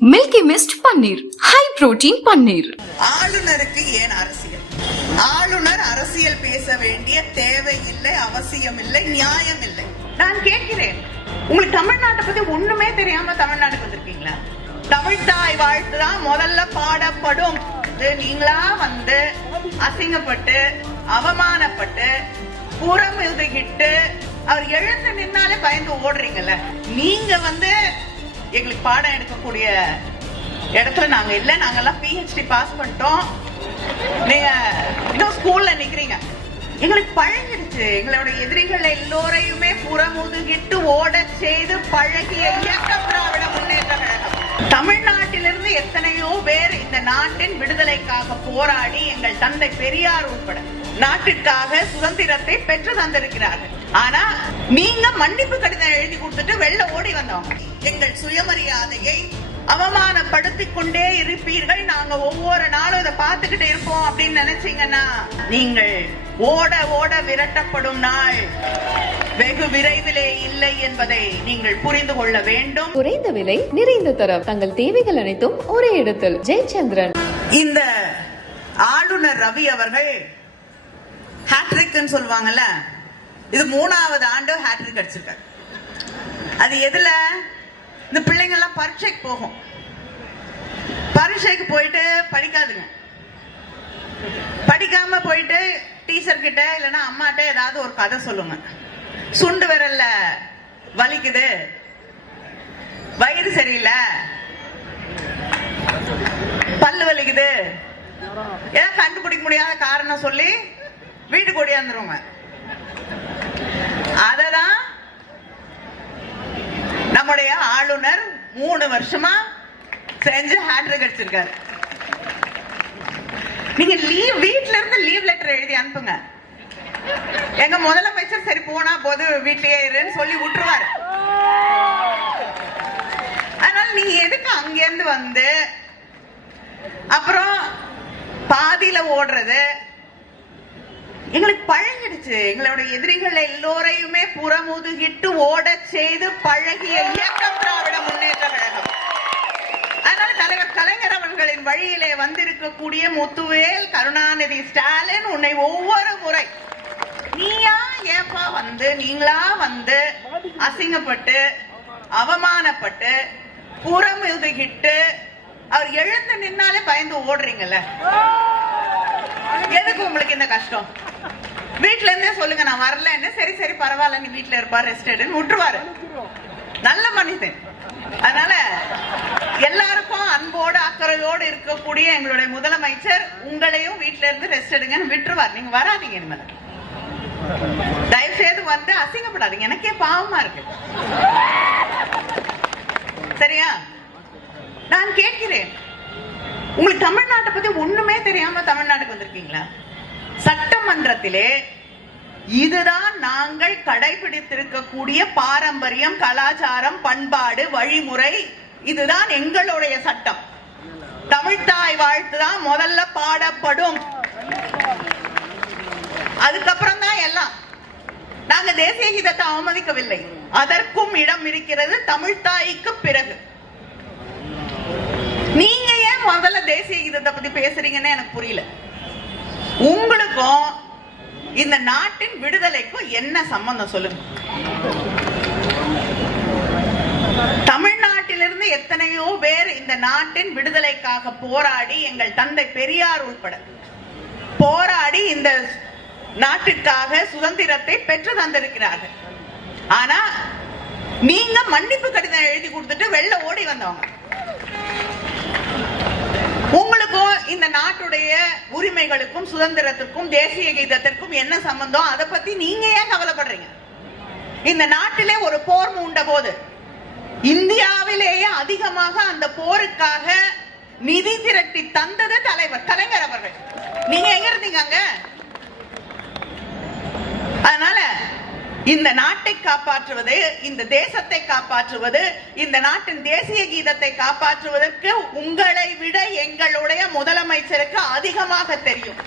Milky mist பன்னீர், high protein பன்னீர். ஆளுநருக்கு ஏன் அரசியல்? ஆளுநர் அரசியல் பேச வேண்டிய தேவை இல்லை, அவசியம் இல்லை, நியாயம் இல்லை. நான் கேட்கிறேன், உங்களுக்கு தமிழ்நாட்டை பத்தி ஒண்ணுமே தெரியாம தமிழ்நாட்டுக்கு வந்திருக்கீங்களா? தமிழ்தாய் வாழ்த்து தான் முதல்ல பாடப்படும். நீங்களா வந்து அசிங்கப்பட்டு அவமானப்பட்டு புறமுதுகிட்டு அவர் எழுந்து நின்னாலே பயந்து ஓடுறீங்கல்ல. நீங்க வந்து எங்களுக்கு பாடம் எடுக்கக்கூடிய இடத்துல நாங்க இல்ல, நாங்கெல்லாம் PhD பாஸ் பண்ணிட்டோம், நீங்க இன்னும் ஸ்கூல்ல நிக்கிறீங்க. எங்களுக்கு பழகிடுச்சு. எங்களோட எதிரிகள் எல்லோரையுமே புறமுதுகிட்டு ஓட செய்து பழகிய இயக்கம் திராவிட முன்னேற்ற கழகம். தமிழ்நாட்டிலிருந்து எத்தனையோ பேர் இந்த நாட்டின் விடுதலைக்காக போராடி எங்கள் தந்தை பெரியார் உட்பட நாட்டிற்காக சுதந்திரத்தை பெற்று தந்திருக்கிறார்கள். ஆனா நீங்க மன்னிப்பு கடிதம் எழுதி கொடுத்துட்டு வெளில ஓடி வந்தவங்க. எங்கள் சுயமரியாதையை அவமானப்படுத்திக் கொண்டே இருப்பீர்கள், நாங்க ஒவ்வொரு நாளும் இதை பார்த்துக்கிட்டு இருப்போம் அப்படின்னு நினைச்சீங்கன்னா நீங்கள் ஓட ஓட விரட்டப்படும் நாள் வெகு விரைவிலே இல்லை என்பதை நீங்கள் புரிந்து கொள்ள வேண்டும். குறைந்த விலை, நிறைந்த தரம், தங்கள் தேவைகள் அனைத்தும் ஒரே இடத்தில். ஜெயச்சந்திரன். இந்த ஆளுநர் ரவி அவர்கள் ஹேட்ரிக் சொல்லுவாங்கல்ல, இது 3வது ஆண்டு ஹேட்ரிக் அடிச்சிருக்காரு. அது எதுல? இந்த பிள்ளைங்க எல்லாம் பரீட்சைக்கு போகும். பரீட்சைக்கு போயிட்டு படிக்காதுங்க. படிக்காம போயிட்டு டீச்சர் கிட்ட இல்லைன்னா அம்மாட்ட ஏதாவது ஒரு கதை சொல்லுங்க. சுண்டு விரல்ல வலிக்குது, வயிறு சரியில்லை, பல்லு வலிக்குது, ஏதாவது கண்டுபிடிக்க முடியாத காரணம் சொல்லி வீட்டுக்கு ஓடியாந்துருவாங்க. அததான் நம்முடைய ஆளுநர் 3 வருஷமா செஞ்சு ஹேட்ரிக் அடிச்சிருக்காரு. நீங்க வீட்ல இருந்து லீவ் லெட்டர் எழுதி அனுப்புங்க. எங்க முதலமைச்சர் சரி போனா போது வீட்லயே இருன்னு சொல்லி விட்டுருவாரு. அதனால நீங்க எதுக்கு அங்கிருந்து வந்து அப்புறம் பாதியில ஓடுறது? எங்களுக்கு பழகிடுச்சு. எங்களோட எதிரிகள் எல்லோரையுமே புறமுதுகிட்டு ஓட செய்து பழகிய இயக்கம் திராவிட முன்னேற்ற கழகம். அதனால தலைவர் கலைஞர் அவர்களின் வழியிலே வந்திருக்கக்கூடிய முத்துவேல், கருணாநிதி ஸ்டாலின் உன்னை ஒவ்வொரு முறை நீயா ஏப்பா வந்து நீங்களா வந்து அசிங்கப்பட்டு அவமானப்பட்டு புறமுதுகிட்டு அவர் எழுந்து நின்னாலே பயந்து ஓடுறீங்கல்ல. எதுக்கு உங்களுக்கு இந்த கஷ்டம்? வீட்டுல இருந்தே சொல்லுங்க, நான் வரலன்னு. சரி சரி பரவாயில்ல, நீ வீட்டுல இருப்பாரு, ரெஸ்ட் எடுன்னு விட்டுருவாரு. நல்ல மனிதன். அதனால எல்லாருக்கும் அன்போடு அக்கறையோடு இருக்கக்கூடிய எங்களுடைய முதலமைச்சர் உங்களையும் வீட்டுல இருந்து ரெஸ்ட் எடுங்கன்னு விட்டுருவார். நீங்க வராதீங்க, இனிமேல் தயவு செய்து வந்து அசிங்கப்படாதீங்க. எனக்கே பாவமா இருக்கு. சரியா? நான் கேட்கிறேன், உங்களுக்கு தமிழ்நாட்டை பத்தி ஒண்ணுமே தெரியாம தமிழ்நாட்டுக்கு வந்திருக்கீங்களா? சட்டமன்றத்திலே இதுதான் நாங்கள் கடைபிடித்திருக்கக்கூடிய பாரம்பரியம், கலாச்சாரம், பண்பாடு, வழிமுறை. இதுதான் எங்களுடைய சட்டம். தமிழ்தாய் வாழ்த்து தான் முதல்ல பாடப்படும். அதுக்கப்புறம் தான் எல்லாம். நாங்க தேசிய கீதத்தை அவமதிக்கவில்லை, அதற்கும் இடம் இருக்கிறது தமிழ்தாய்க்கு பிறகு. நீங்க ஏன் முதல்ல தேசிய கீதத்தை பத்தி பேசுறீங்கன்னு எனக்கு புரியல. உங்களுக்கும் இந்த நாட்டின் விடுதலைக்கும் என்ன சம்பந்தம் சொல்லுங்க? தமிழ்நாட்டிலிருந்து எத்தனையோ பேர் இந்த நாட்டின் விடுதலைக்காக போராடி எங்கள் தந்தை பெரியார் உட்பட போராடி இந்த நாட்டிற்காக சுதந்திரத்தை பெற்று தந்திருக்கிறார்கள். ஆனா நீங்க மன்னிப்பு கடிதம் எழுதி கொடுத்துட்டு வெளில ஓடி வந்தவங்க. உங்களுக்கும் இந்த நாட்டுடைய உரிமைகளுக்கும் சுதந்திரத்திற்கும் தேசிய கீதத்திற்கும் என்ன சம்பந்தம்? அதை பத்தி நீங்க ஏன் கவலைப்படுறீங்க? இந்த நாட்டிலே ஒரு போர் மூண்ட போது இந்தியாவிலேயே அதிகமாக அந்த போருக்காக நிதி திரட்டி தந்தது தலைவர் கலைஞர் அவர்கள். நீங்க எங்க இருந்தீங்க அங்க? அதனால இந்த நாட்டை காப்பாற்றுவது, இந்த தேசத்தை காப்பாற்றுவது, இந்த நாட்டின் தேசிய கீதத்தை காப்பாற்றுவதற்கு உங்களை விட எங்களுடைய முதலமைச்சருக்கு அதிகமாக தெரியும்.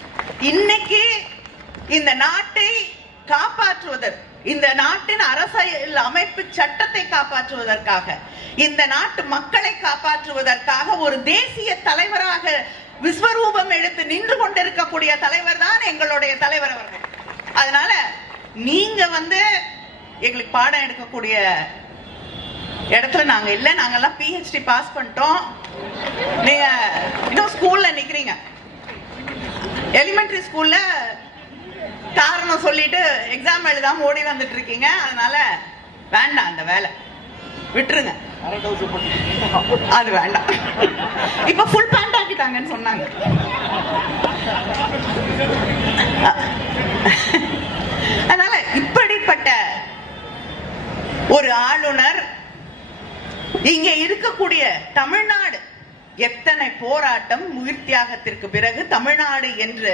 இன்னைக்கு இந்த நாட்டை காப்பாற்றுவதற்கு இந்த நாட்டின் அரசியல் அமைப்பு சட்டத்தை காப்பாற்றுவதற்காக, இந்த நாட்டு மக்களை காப்பாற்றுவதற்காக ஒரு தேசிய தலைவராக விஸ்வரூபம் எடுத்து நின்று கொண்டிருக்கக்கூடிய தலைவர் தான் எங்களுடைய தலைவர் அவர்கள். அதனால நீங்க எங்களுக்கு பாடம் எடுக்கக்கூடிய இடத்துல நாங்க இல்ல. நாங்கெல்லாம் PhD பாஸ் பண்ணிட்டோம். நீங்க இன்னும் ஸ்கூல்ல நிக்கிறீங்க. எலிமெண்டரி ஸ்கூல்ல காரணம் சொல்லிட்டு எக்ஸாம் எழுதாம ஓடி வந்துட்டு இருக்கீங்க. அதனால வேண்டாம், அந்த வேலை விட்டுருங்க. அது வேண்டாம். இப்ப ஃபுல் பேண்ட் ஆக்கிட்டாங்கன்னு சொன்னாங்க. அதனால இப்படிப்பட்ட ஒரு ஆளுநர் இங்க இருக்கக்கூடிய தமிழ்நாடு எத்தனை போராட்டம் உயிர் தியாகத்திற்கு பிறகு தமிழ்நாடு என்று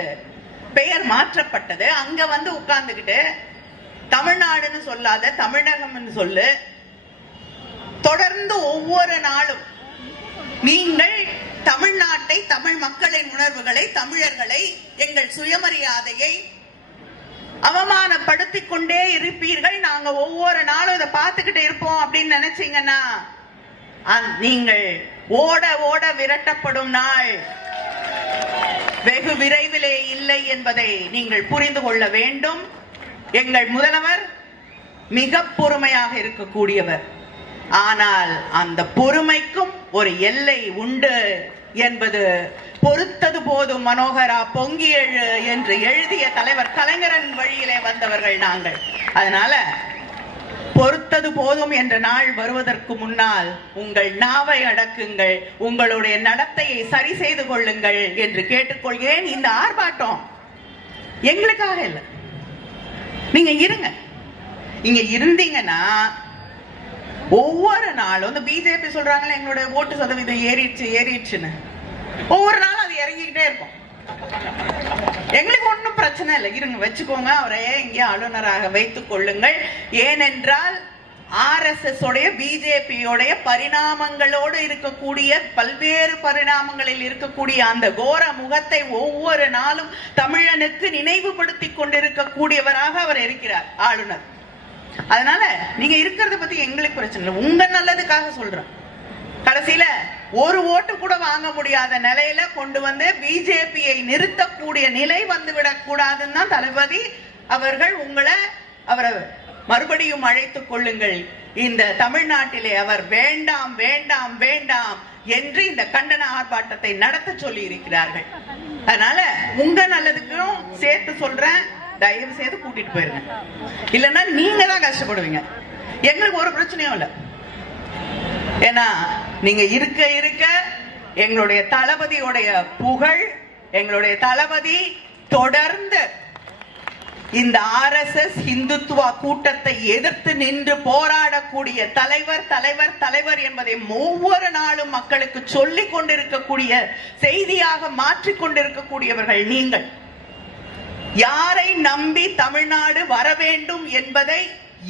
பெயர் மாற்றப்பட்டது. அங்க உட்கார்ந்துகிட்டு தமிழ்நாடுன்னு சொல்லாத தமிழகம் சொல்லு. தொடர்ந்து ஒவ்வொரு நாளும் நீங்கள் தமிழ்நாட்டை, தமிழ் மக்களின் உணர்வுகளை, தமிழர்களை, எங்கள் சுயமரியாதையை அவமானப்படுத்திக் கொண்டே இருப்பீர்கள். நாங்க ஒவ்வொரு நாளும் இதை பார்த்துக்கிட்டு இருப்போம் அப்படின்னு நினைச்சீங்கன்னா நீங்கள் ஓட ஓட விரட்டப்படும் நாள் வெகு விரைவிலே இல்லை என்பதை நீங்கள் புரிந்து கொள்ள வேண்டும். எங்கள் முதல்வர் மிக பொறுமையாக இருக்கக்கூடியவர். ஆனால் அந்த பொறுமைக்கும் ஒரு எல்லை உண்டு என்பது பொறுத்தது போதும் மனோகரா பொங்கி எழு என்று எழுதிய தலைவர் கலைஞரின் வழியிலே வந்தவர்கள் நாங்கள். அதனால பொறுத்தது போதும் என்ற நாள் வருவதற்கு முன்னால் உங்கள் நாவை அடக்குங்கள், உங்களுடைய நடத்தையை சரி செய்து கொள்ளுங்கள் என்று கேட்டுக்கொள்கிறேன். இந்த ஆர்ப்பாட்டம் எங்களுக்காக இல்லை, நீங்க இருங்க. இங்க இருந்தீங்கன்னா ஒவ்வொரு நாளும் இந்த பிஜேபி சொல்றாங்களே எங்களுடைய ஓட்டு சதவீதம் ஏறிடுச்சுன்னு, ஒவ்வொரு நாளும் அது இறங்கிக்கிட்டே இருக்கும். எங்களுக்கு ஒன்றும் பிரச்சனை இல்லை, இருங்க வச்சுக்கோங்க, அவரையே இங்கே ஆளுநராக வைத்துக் கொள்ளுங்கள். ஏனென்றால் RSS உடைய பிஜேபியோடைய பரிணாமங்களோடு இருக்கக்கூடிய பல்வேறு பரிணாமங்களில் இருக்கக்கூடிய அந்த கோர முகத்தை ஒவ்வொரு நாளும் தமிழனுக்கு நினைவுபடுத்தி கொண்டிருக்கக்கூடியவராக அவர் இருக்கிறார் ஆளுநர். அதனால நீங்க இருக்கிறத பத்தி எங்களுக்கு பிரச்சனை இல்லை, உங்க நல்லதுக்காக சொல்றேன். கடைசியில ஒரு ஓட்டு கூட வாங்க முடியாத நிலையில கொண்டு பிஜேபியை நிறுத்தக்கூடிய நிலை வந்துவிடக் கூடாதுன்னு தான் தளபதி அவர்கள் அவரை மறுபடியும் அழைத்துக் கொள்ளுங்கள். இந்த தமிழ்நாட்டிலே அவர் வேண்டாம் வேண்டாம் வேண்டாம் என்று இந்த கண்டன ஆர்ப்பாட்டத்தை நடத்த சொல்லி இருக்கிறார்கள். அதனால உங்க நல்லதுக்கும் சேர்த்து சொல்றேன், தயவு செய்து கூட்டிட்டு போயிருங்க. இல்லைன்னா நீங்க தான் கஷ்டப்படுவீங்க, எங்களுக்கு ஒரு பிரச்சனையும் இல்லை. ஏன்னா நீங்க இருக்க இருக்க எங்களுடைய தளபதியோடைய புகழ், எங்களுடைய தளபதி தொடர்ந்து இந்த RSS இந்துத்துவா கூட்டத்தை எதிர்த்து நின்று போராடக்கூடிய தலைவர் தலைவர் தலைவர் என்பதை ஒவ்வொரு நாளும் மக்களுக்கு சொல்லிக் கொண்டிருக்கக்கூடிய செய்தியாக மாற்றிக் கொண்டிருக்கக்கூடியவர்கள் நீங்கள். யாரை நம்பி தமிழ்நாடு வர வேண்டும் என்பதை,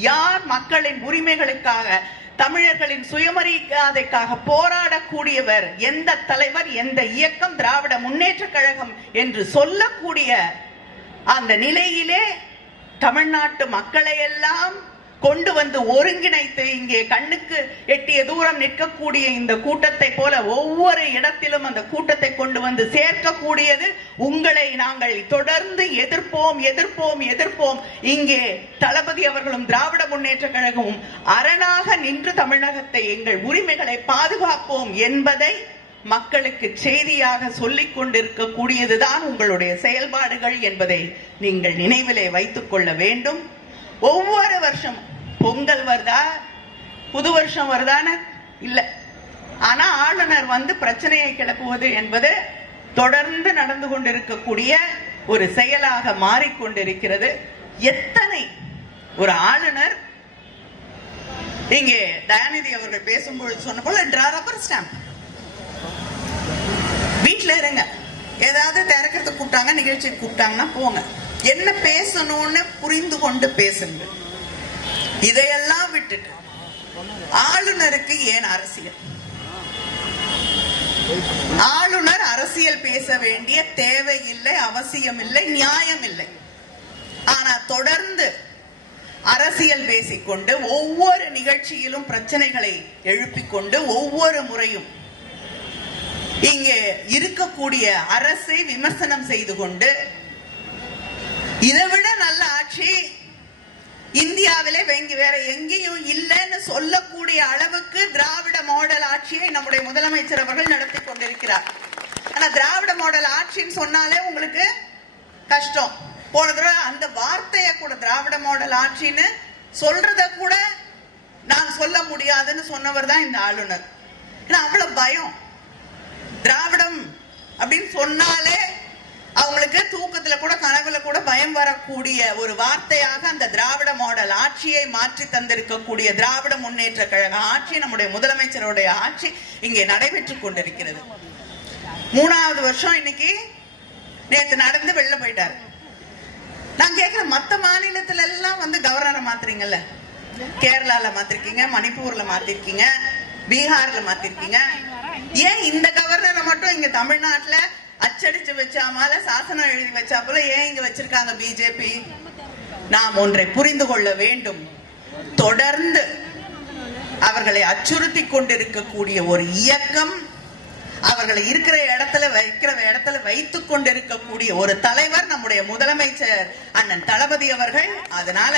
யார் மக்களின் உரிமைகளுக்காக, தமிழர்களின் சுயமரியாதைக்காக போராடக்கூடியவர், எந்த தலைவர், எந்த இயக்கம், திராவிட முன்னேற்ற கழகம் என்று சொல்லக்கூடிய அந்த நிலையிலே தமிழ்நாட்டு மக்களை எல்லாம் கொண்டு ஒருங்கிணைத்து இங்கே கண்ணுக்கு எட்டிய தூரம் நிற்கக்கூடிய இந்த கூட்டத்தை போல ஒவ்வொரு இடத்திலும் அந்த கூட்டத்தை கொண்டு சேர்க்கக்கூடியது உங்களை நாங்கள் தொடர்ந்து எதிர்ப்போம் எதிர்ப்போம் எதிர்ப்போம். இங்கே தளபதி அவர்களும் திராவிட முன்னேற்ற கழகமும் அரணாக நின்று தமிழகத்தை, எங்கள் உரிமைகளை பாதுகாப்போம் என்பதை மக்களுக்கு செய்தியாக சொல்லிக் கொண்டிருக்கக்கூடியதுதான் உங்களுடைய செயல்பாடுகள் என்பதை நீங்கள் நினைவிலே வைத்துக் கொள்ள வேண்டும். ஒவ்வொரு வருஷம் பொங்கல் வருதா, புது வருஷம் வருதான்னு இல்ல, ஆனா ஆளுநர் பிரச்சனையை கிளப்புவது என்பது தொடர்ந்து நடந்து கொண்டிருக்கக்கூடிய ஒரு செயலாக மாறிக்கொண்டிருக்கிறது. எத்தனை ஒரு ஆளுநர் இங்கே தயாநிதி அவர்கள் பேசும்பொழுது சொன்ன போல ரப்பர் ஸ்டாம்ப், வீட்டுல இருங்க, ஏதாவது திறக்கிறதுக்கு கூப்பிட்டாங்க, நிகழ்ச்சிக்கு கூப்பிட்டாங்கன்னா போங்க, என்ன பேசணும்னு புரிந்து கொண்டு பேசுங்க. இதையெல்லாம் விட்டுட்டு ஆளுநருக்கு ஏன் அரசியல்? ஆளுநர் அரசியல் பேச வேண்டிய தேவை இல்லை, அவசியம் இல்லை, நியாயம் இல்லை. ஆனா தொடர்ந்து அரசியல் பேசிக்கொண்டு ஒவ்வொரு நிகழ்ச்சியிலும் பிரச்சனைகளை எழுப்பிக்கொண்டு ஒவ்வொரு முறையும் இங்கே இருக்கக்கூடிய அரசை விமர்சனம் செய்து கொண்டு இதைவிட நல்ல ஆட்சி இந்தியாவிலே வேற எங்கேயும் இல்லைன்னு சொல்லக்கூடிய அளவுக்கு திராவிட மாடல் ஆட்சியை நம்முடைய முதலமைச்சர் அவர்கள் நடத்தி கொண்டிருக்கிறார். ஆனா திராவிட மாடல் ஆட்சின்னு சொன்னாலே உங்களுக்கு கஷ்டம். போன தடவை அந்த வார்த்தைய கூட திராவிட மாடல் ஆட்சின்னு சொல்றத கூட நான் சொல்ல முடியாதுன்னு சொன்னவர் தான் இந்த ஆளுநர். ஏன்னா அவ்வளவு பயம். திராவிடம் அப்படின்னு சொன்னாலே அவங்களுக்கு தூக்கத்துல கூட கனவுல கூட பயம் வரக்கூடிய ஒரு வார்த்தையாக அந்த திராவிட மாடல் ஆட்சியை மாற்றி தந்திருக்கக்கூடிய திராவிட முன்னேற்ற கழக ஆட்சி, நம்முடைய முதலமைச்சருடைய ஆட்சி இங்கே நடைபெற்றுக் கொண்டிருக்கிறது. 3வது வருஷம் இன்னைக்கு நேற்று நடந்து வெளில போயிட்டாரு. நான் கேட்கிறேன், மத்த மாநிலத்துல எல்லாம் வந்து கவர்னரை மாத்துறீங்கல்ல, கேரளால மாத்திருக்கீங்க, மணிப்பூர்ல மாத்திருக்கீங்க, பீகார்ல மாத்திருக்கீங்க, ஏன் இந்த கவர்னரை மட்டும் இங்க தமிழ்நாட்டுல அச்சடிச்சு வச்சாமல சாசனம் எழுதி வச்சாப்புல ஏன் இங்க வச்சிருக்காங்க பிஜேபி? நாம் ஒன்றை புரிந்து கொள்ள வேண்டும். தொடர்ந்து அவர்களை அச்சுறுத்தி கொண்டிருக்கக்கூடிய ஒரு இயக்கம், அவர்களை இருக்கிற இடத்துல வைத்துக் கொண்டிருக்கக்கூடிய ஒரு தலைவர் நம்முடைய முதலமைச்சர் அண்ணன் தளபதி அவர்கள். அதனால